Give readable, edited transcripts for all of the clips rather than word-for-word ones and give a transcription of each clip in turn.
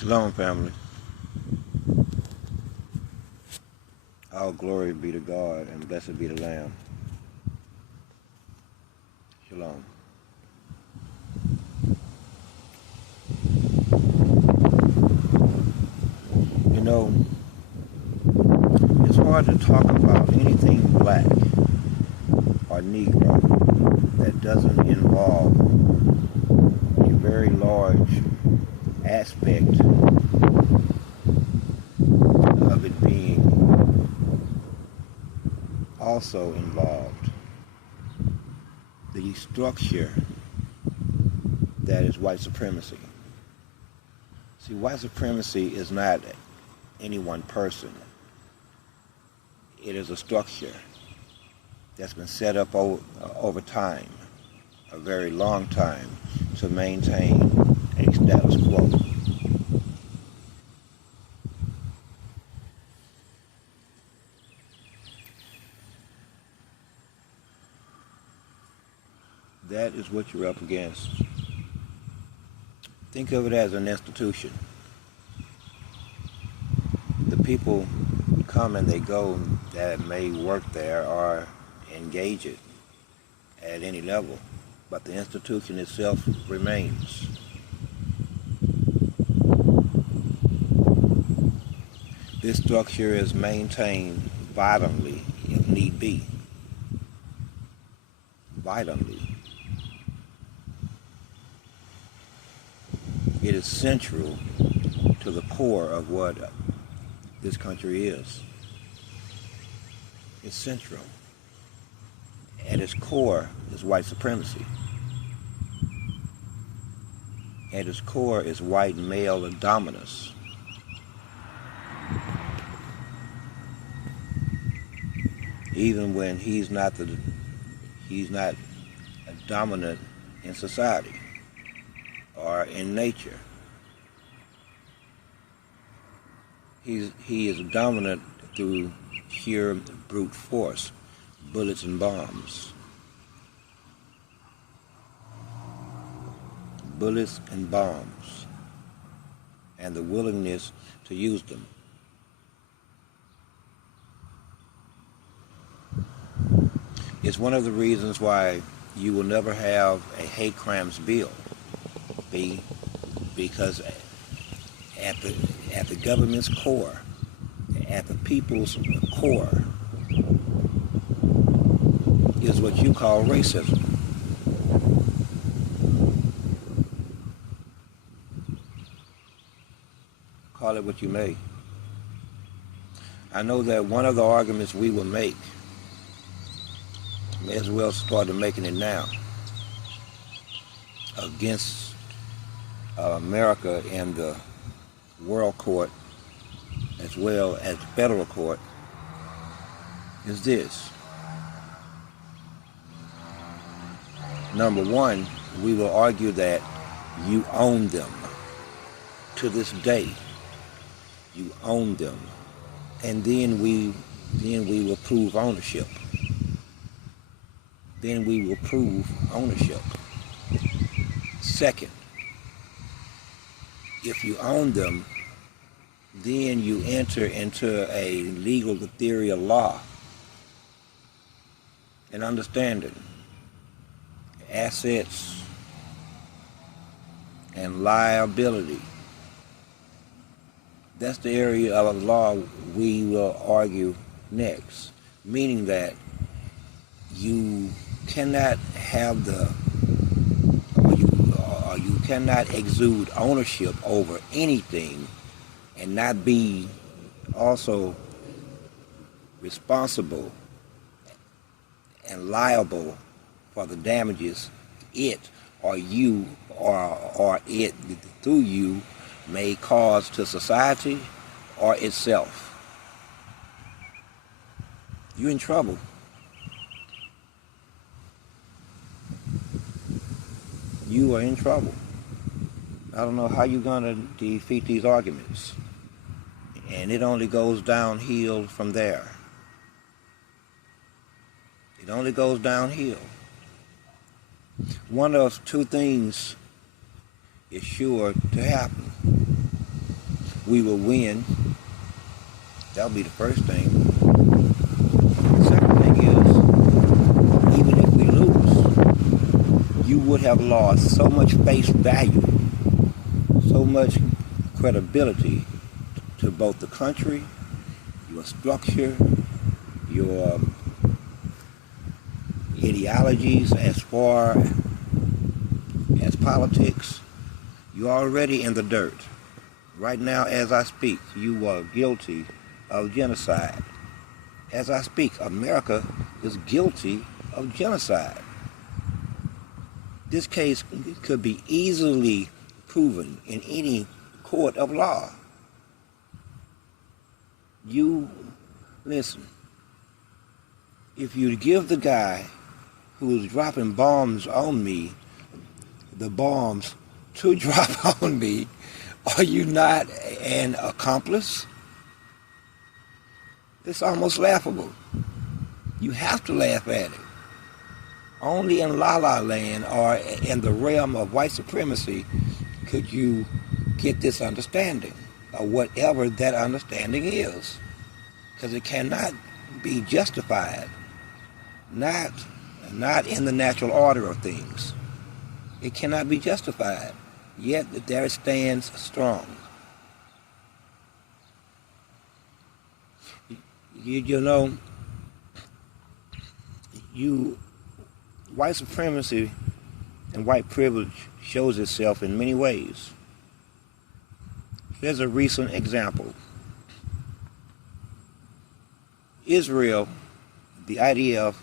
Shalom, family. All glory be to God and blessed be the Lamb. Shalom. You know, it's hard to talk about anything black or Negro that doesn't involve a very large aspect of it being also involved the structure that is white supremacy. See, white supremacy is not any one person. It is a structure that's been set up over time, a very long time, to maintain a status quo. That is what you're up against. Think of it as an institution. The people come and they go that may work there or engage it at any level, but the institution itself remains. This structure is maintained violently if need be. Violently. It is central to the core of what this country is. It's central. At its core is white supremacy. At its core is white male dominance. Even when he's not dominant in society or in nature. He is dominant through sheer brute force, bullets and bombs. Bullets and bombs, and the willingness to use them. It's one of the reasons why you will never have a hate crimes bill, because at the government's core, at the people's core, is what you call racism. Call it what you may. I know that one of the arguments we will make, may as well start making it now, against America in the world court as well as federal court, is this. Number one, we will argue that you own them. To this day, you own them. And then we will prove ownership. Then we will prove ownership. Second, if you own them, then you enter into a legal theory of law and understanding assets and liability. That's the area of law we will argue next, meaning that you cannot have you cannot exude ownership over anything and not be also responsible and liable for the damages it or you or it through you may cause to society or itself. You're in trouble. You are in trouble. I don't know how you're going to defeat these arguments. And it only goes downhill from there. It only goes downhill. One of two things is sure to happen. we will win. That'll be the first thing. The second thing is, even if we lose, you would have lost so much face value, so much credibility to both the country, your structure, your ideologies as far as politics. You're already in the dirt. Right now, as I speak, you are guilty of genocide. As I speak, America is guilty of genocide. This case could be easily proven in any court of law. Listen, if you give the guy who is dropping bombs on me the bombs to drop on me, are you not an accomplice? It's almost laughable. You have to laugh at it. Only in La La Land or in the realm of white supremacy could you get this understanding, or whatever that understanding is. Because it cannot be justified, not in the natural order of things. It cannot be justified, yet there it stands strong. White supremacy and white privilege shows itself in many ways. Here's a recent example. Israel, the IDF,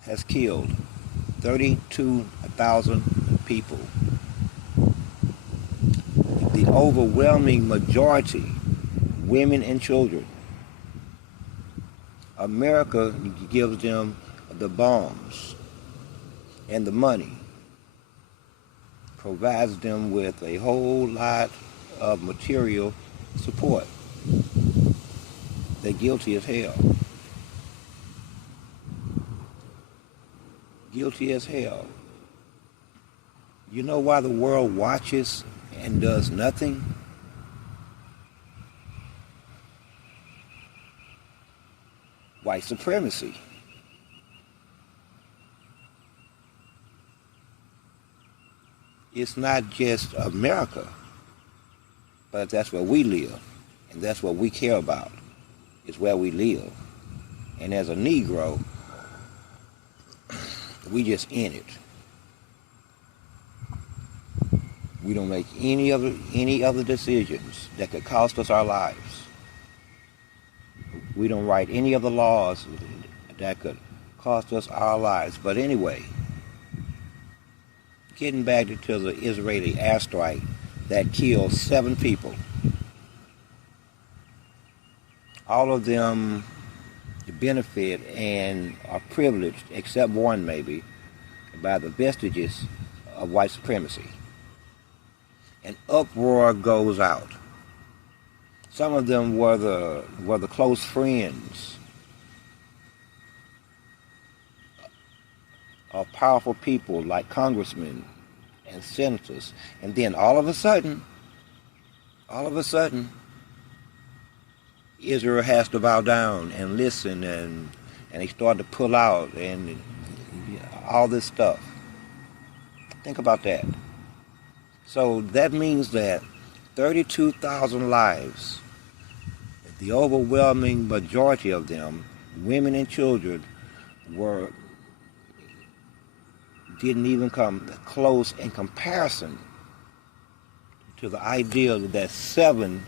has killed 32,000 people. The overwhelming majority, women and children. America gives them the bombs and the money, provides them with a whole lot of material support. They're guilty as hell. Guilty as hell. You know why the world watches and does nothing? White supremacy. It's not just America, but that's where we live, and that's what we care about. It's where we live. And as a Negro, we just in it. We don't make any other decisions that could cost us our lives. We don't write any of the laws that could cost us our lives. But anyway, getting back to the Israeli airstrike that killed 7 people. All of them benefit and are privileged, except one maybe, by the vestiges of white supremacy. An uproar goes out. Some of them were the close friends of powerful people like congressmen and senators. And then all of a sudden, Israel has to bow down and listen, and they start to pull out and all this stuff. Think about that. So that means that 32,000 lives, the overwhelming majority of them, women and children, didn't even come close in comparison to the idea that seven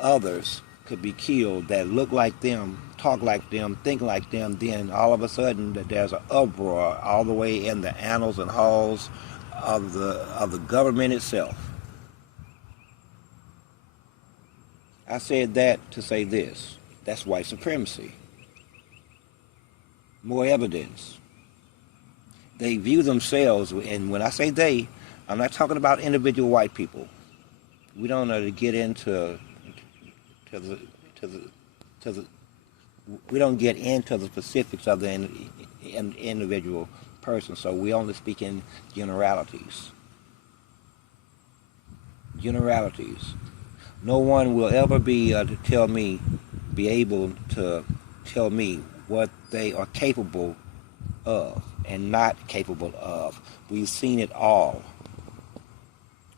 others could be killed that look like them, talk like them, think like them. Then all of a sudden that there's an uproar all the way in the annals and halls of the government itself. I said that to say this. That's white supremacy. More evidence. They view themselves, and when I say they, I'm not talking about individual white people. We don't know to get into we don't get into the specifics of the individual person, so we only speak in generalities. Generalities. No one will ever be able to tell me what they are capable of and not capable of. We've seen it all.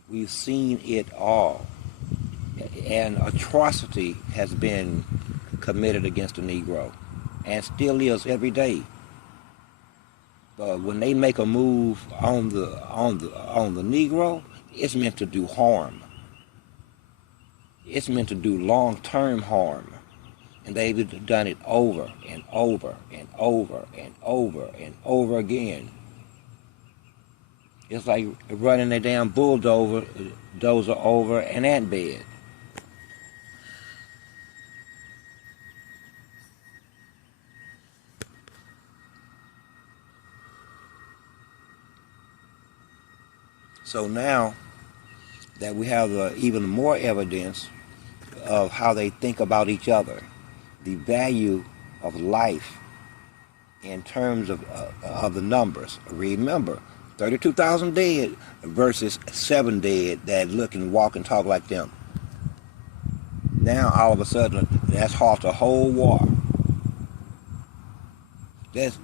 We've seen it all. And atrocity has been committed against the Negro, and still is every day. But when they make a move on the Negro, it's meant to do harm. It's meant to do long-term harm. And they've done it over and over and over and over and over again. It's like running a damn bulldozer over an ant bed. So now that we have even more evidence of how they think about each other, the value of life in terms of the numbers. Remember, 32,000 dead versus 7 dead that look and walk and talk like them. Now all of a sudden, that's halt a whole war. Let's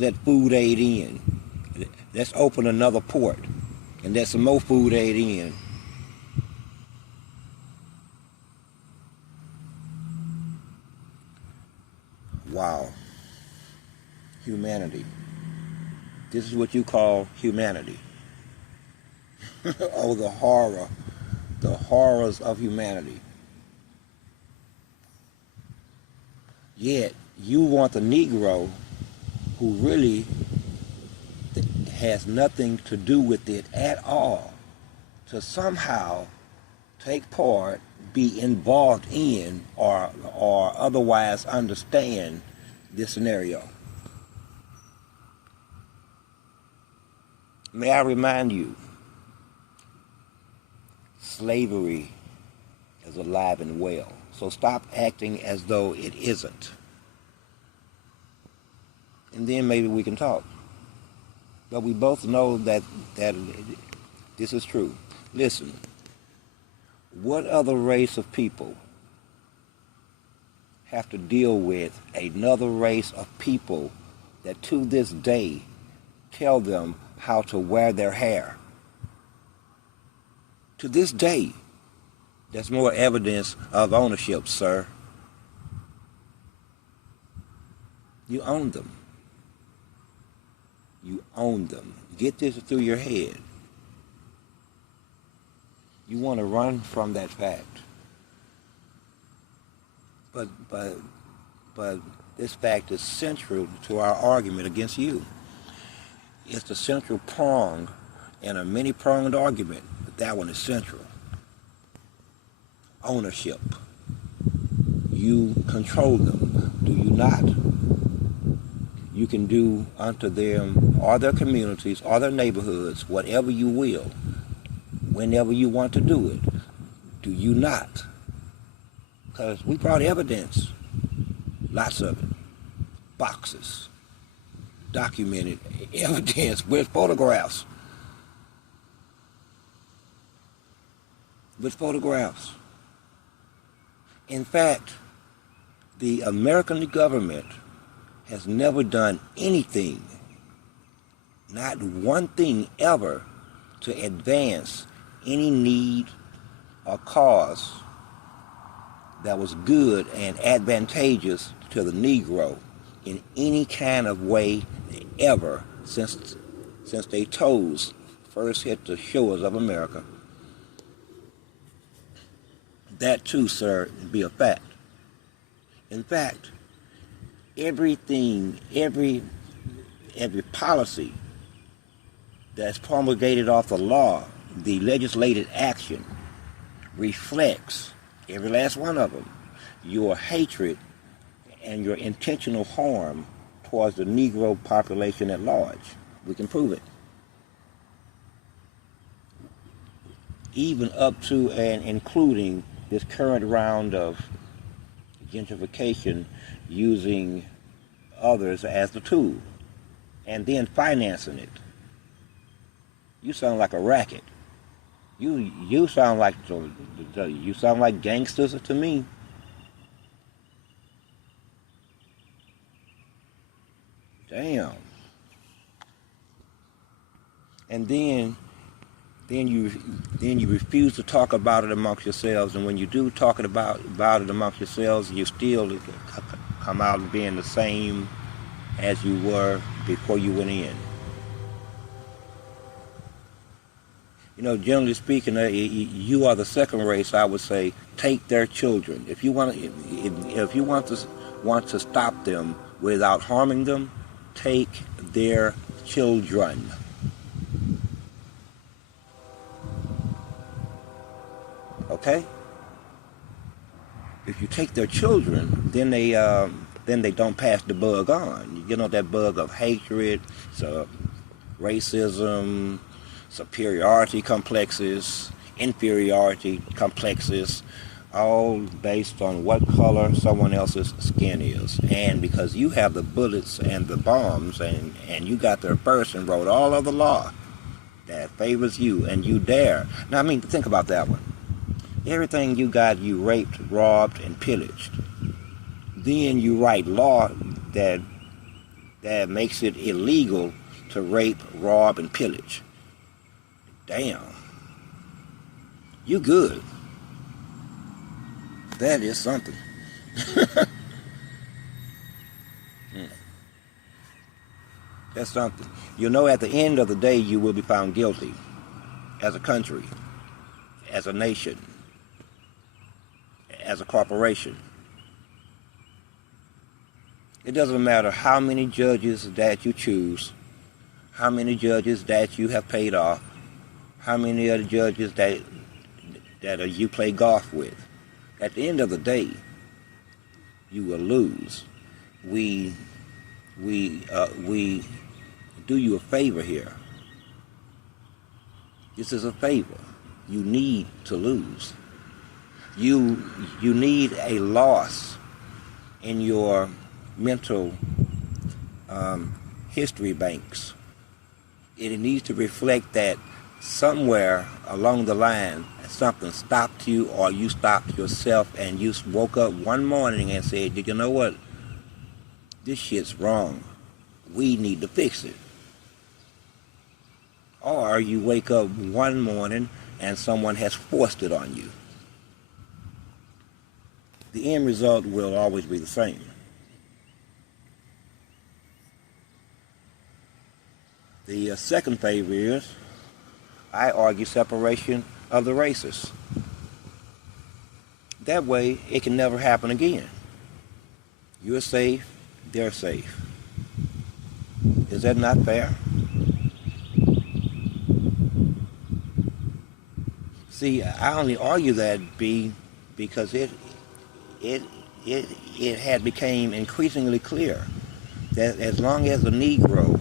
let food aid in. Let's open another port and let some more food aid in. Wow. Humanity. This is what you call humanity. Oh, the horrors of humanity. Yet, you want the Negro, who really has nothing to do with it at all, to somehow take part, be involved in, or otherwise understand this scenario. May I remind you, slavery is alive and well. So stop acting as though it isn't. And then maybe we can talk. But we both know that this is true. Listen, what other race of people have to deal with another race of people that to this day tell them how to wear their hair? To this day, that's more evidence of ownership, sir. You own them. You own them. Get this through your head. You want to run from that fact. But this fact is central to our argument against you. It's the central prong in a many-pronged argument, but that one is central. Ownership. You control them, do you not? You can do unto them or their communities or their neighborhoods whatever you will, whenever you want to do it. Do you not? Because we brought evidence, lots of it, boxes, documented evidence with photographs. With photographs. In fact, the American government has never done anything, not one thing ever, to advance any need or cause that was good and advantageous to the Negro in any kind of way ever since their toes first hit the shores of America. That too, sir, be a fact. In fact, everything, every policy that's promulgated off the law, the legislated action, reflects, every last one of them, your hatred and your intentional harm towards the Negro population at large. We can prove it. Even up to and including this current round of gentrification using others as the tool. and then financing it. You sound like a racket. You sound like gangsters to me. Damn. And then you refuse to talk about it amongst yourselves, and when you do talk about it amongst yourselves, you still come out being the same as you were before you went in. You know, generally speaking, you are the second race. I would say take their children. If you want to stop them without harming them, take their children. Okay? If you take their children, then they don't pass the bug on. You know, that bug of hatred, so racism, superiority complexes, inferiority complexes, all based on what color someone else's skin is. And because you have the bullets and the bombs, and you got there first and wrote all of the law that favors you, and you dare. Now, I mean, think about that one. Everything you got, you raped, robbed, and pillaged. Then you write law that makes it illegal to rape, rob, and pillage. Damn. You good. That is something. That's something. You know, at the end of the day, you will be found guilty as a country, as a nation, as a corporation. It doesn't matter how many judges that you choose, how many judges that you have paid off, how many other judges that you play golf with. At the end of the day, you will lose. We do you a favor here. This is a favor. You need to lose. You need a loss in your mental history banks. It needs to reflect that somewhere along the line something stopped you, or you stopped yourself, and you woke up one morning and said, you know what? This shit's wrong. We need to fix it. Or you wake up one morning and someone has forced it on you. The end result will always be the same. The second favor is, I argue, separation of the races. That way, it can never happen again. You're safe, they're safe. Is that not fair? See, I only argue that because it had become increasingly clear that as long as a Negro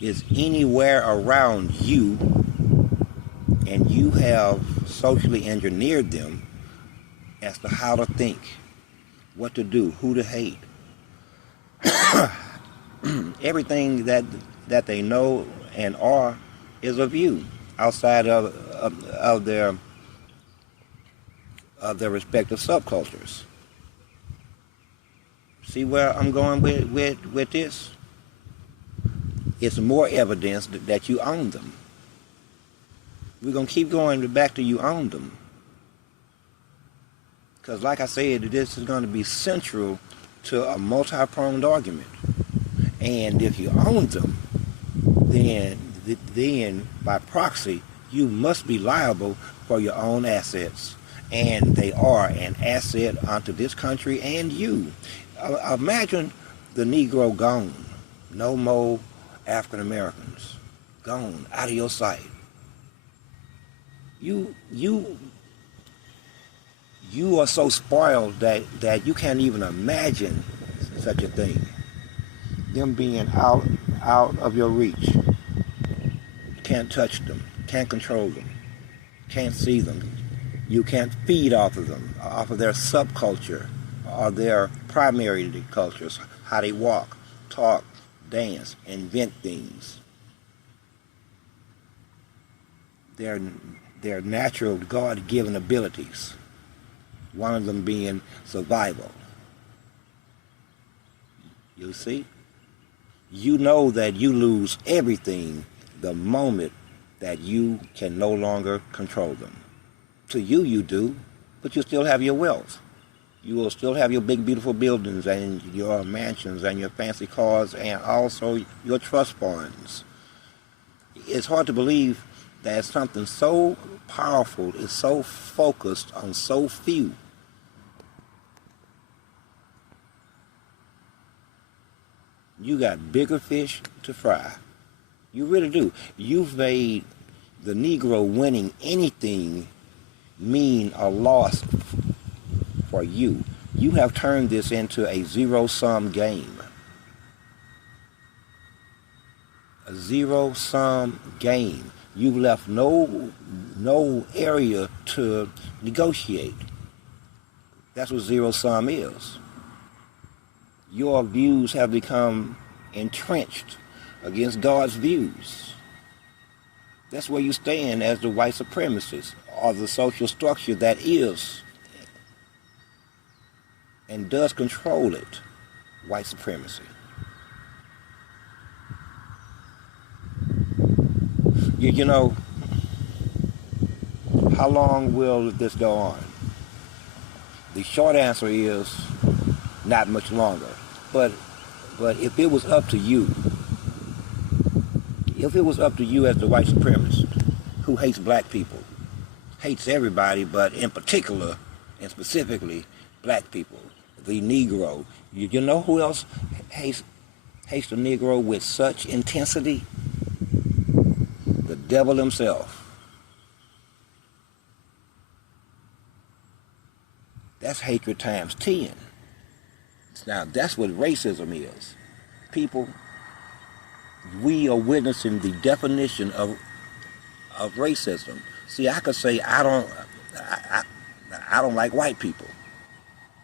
is anywhere around you, and you have socially engineered them as to how to think, what to do, who to hate, everything that they know and are is of you, outside of their respective subcultures. See where I'm going with this? It's more evidence that you own them. We're going to keep going back to you own them. Because like I said, this is going to be central to a multi-pronged argument. And if you own them, then by proxy, you must be liable for your own assets. And they are an asset unto this country and you. Imagine the Negro gone. No more African Americans. Gone, out of your sight. You are so spoiled that you can't even imagine such a thing. Them being out of your reach. You can't touch them, can't control them, can't see them. You can't feed off of them, off of their subculture or their primary cultures, how they walk, talk, dance, invent things. They're natural God-given abilities. One of them being survival. You see? You know that you lose everything the moment that you can no longer control them. To you, you do, but you still have your wealth. You will still have your big, beautiful buildings and your mansions and your fancy cars and also your trust funds. It's hard to believe that something so powerful is so focused on so few. You got bigger fish to fry. You really do. You've made the Negro winning anything mean a loss for you. You have turned this into a zero-sum game. A zero-sum game. You've left no area to negotiate. That's what zero-sum is. Your views have become entrenched against God's views. That's where you stand as the white supremacist, or the social structure that is and does control it, white supremacy. You know, how long will this go on? The short answer is not much longer. But if it was up to you, if it was up to you as the white supremacist who hates black people, hates everybody, but in particular and specifically black people, the Negro, you know who else hates the Negro with such intensity? The devil himself. That's hatred times 10. Now, that's what racism is. People, we are witnessing the definition of racism. See, I could say I don't like white people,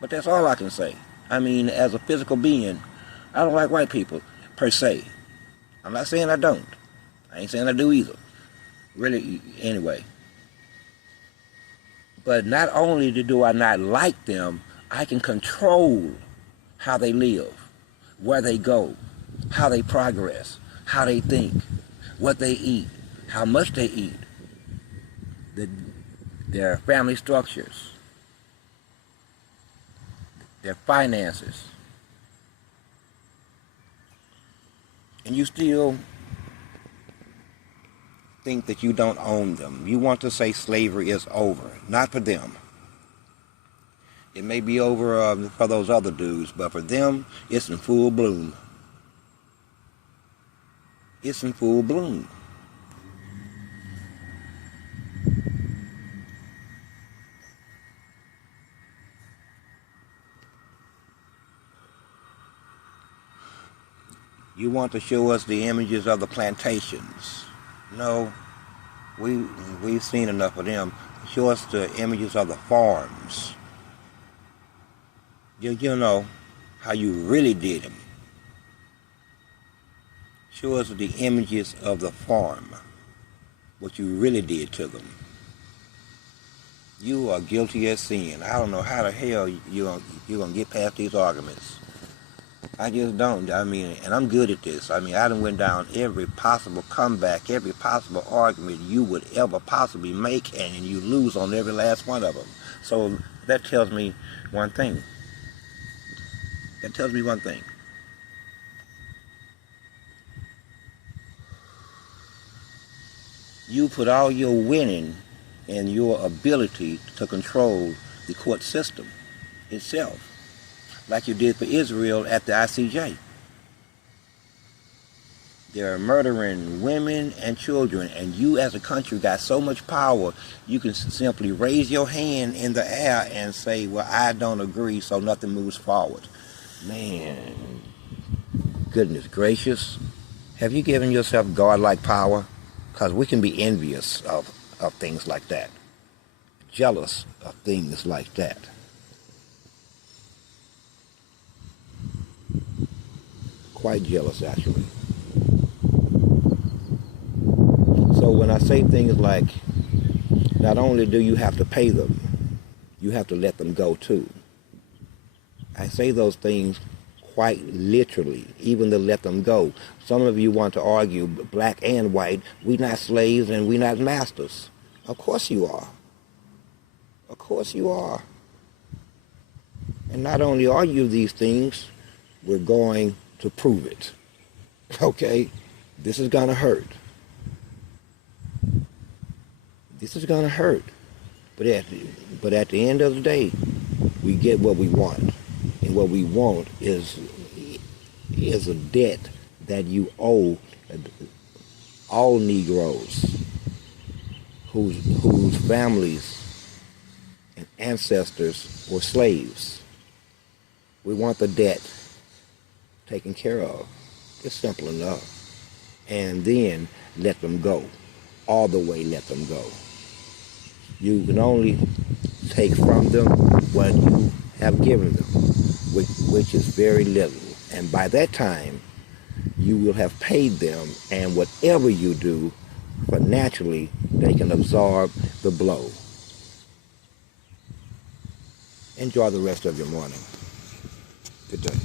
but that's all I can say. I mean, as a physical being, I don't like white people per se. I'm not saying I don't. I ain't saying I do either. Really, anyway. But not only do I not like them, I can control how they live, where they go, how they progress, how they think, what they eat, how much they eat, their family structures, their finances. And you still think that you don't own them. You want to say slavery is over. Not for them. It may be over for those other dudes, but for them, it's in full bloom. It's in full bloom. You want to show us the images of the plantations. No, we've seen enough of them. Show us the images of the farms. You know how you really did them. Show us the images of the farm, what you really did to them. You are guilty as sin. I don't know how the hell you're gonna get past these arguments. I just don't. I mean, and I'm good at this. I mean, I done went down every possible comeback, every possible argument you would ever possibly make, and you lose on every last one of them. So that tells me one thing. That tells me one thing. You put all your winning in your ability to control the court system itself, like you did for Israel at the ICJ. They're murdering women and children, and you as a country got so much power, you can simply raise your hand in the air and say, well, I don't agree, so nothing moves forward. Man, goodness gracious. Have you given yourself godlike power? Because we can be envious of things like that, jealous of things like that. quite jealous actually. So when I say things like, not only do you have to pay them, you have to let them go too. I say those things quite literally, even to let them go. Some of you want to argue, black and white, we not slaves and we not masters. Of course you are. Of course you are. And not only are you these things, we're going to prove it. Okay? This is going to hurt. This is going to hurt. But at the end of the day, we get what we want. And what we want is a debt that you owe all Negroes whose families and ancestors were slaves. We want the debt taken care of. It's simple enough. And then let them go. All the way let them go. You can only take from them what you have given them, which is very little. And by that time, you will have paid them, and whatever you do, financially, they can absorb the blow. Enjoy the rest of your morning. Good day.